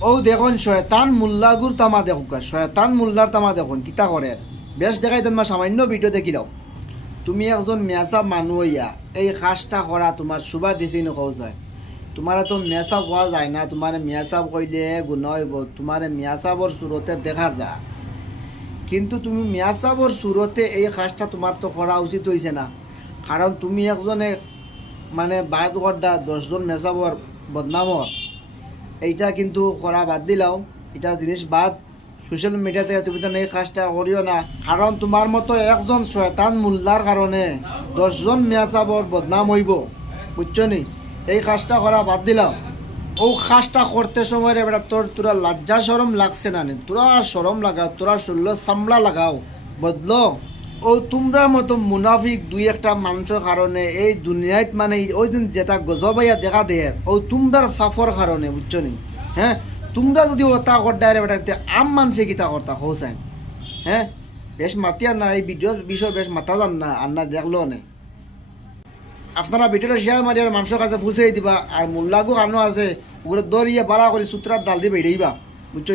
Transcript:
ও দেখুন শয়তান মুল্লাগুর তামা দেখুক শয়তান মুল্লার তামা দেখুন কিতা করে বেশ দেখাই তোমার সামান্য ভিডিও দেখিলাও তুমি একজন মেসাব মানুষ হইয়া এই কাজটা করা তোমার শুভা দিছি নকও যায় তোমার তো মেসাব হওয়া যায় না তোমার মেসাব কইলে গুণ হইব তোমার মেসাবর সুরতে দেখা যায় কিন্তু তুমি মেসাবর সুরতে এই কাজটা তোমার তো করা উচিত হয়েছে না কারণ তুমি একজনে মানে বাদ গড্ডা 10 জন মেসাবর বদনামর এইটা কিন্তু করা বাদ দিলাও এটা জিনিস বাদ সোশ্যাল মিডিয়াতে তুমি তো এই কাজটা করিও না কারণ তোমার মতো একজন শয়তান মুল্লার কারণে 10 জন মেয়াচাবর বদনাম হইব বুঝছো নি এই কাজটা করা বাদ দিলাম ও কাজটা করতে সময় রে বেটা তোরা লজ্জা শরম লাগছে না তোরা শরম লাগাও তোরা শরীর সামলা লাগাও বদলো ও তোমরা মতো মুনাফিক দুই একটা মানুষের কারণে এই দুনিয়াত মানে ওই দিন যেটা গজবাইয়া দেখা দেয় ও তোমরার ফাফর কারণে বুঝছো নি হ্যাঁ তোমরা যদি ওটা করতে বেটা আম মানছে কিতা করতা হোসাইন হ্যাঁ বেশ মাতিয়া না এই ভিডিওর বিষয় বেশ মাথা যান না আর না দেখলো না আপনারা ভিডিওটা শেয়ার মারিয়ার মানুষের কাছে পৌঁছে দিবা আর মোল্লাগো কানো আছে ওগুলো দরিয়ে বাড়া করে সূত্রার ডাল দিয়ে বেরিয়েবা বুঝছো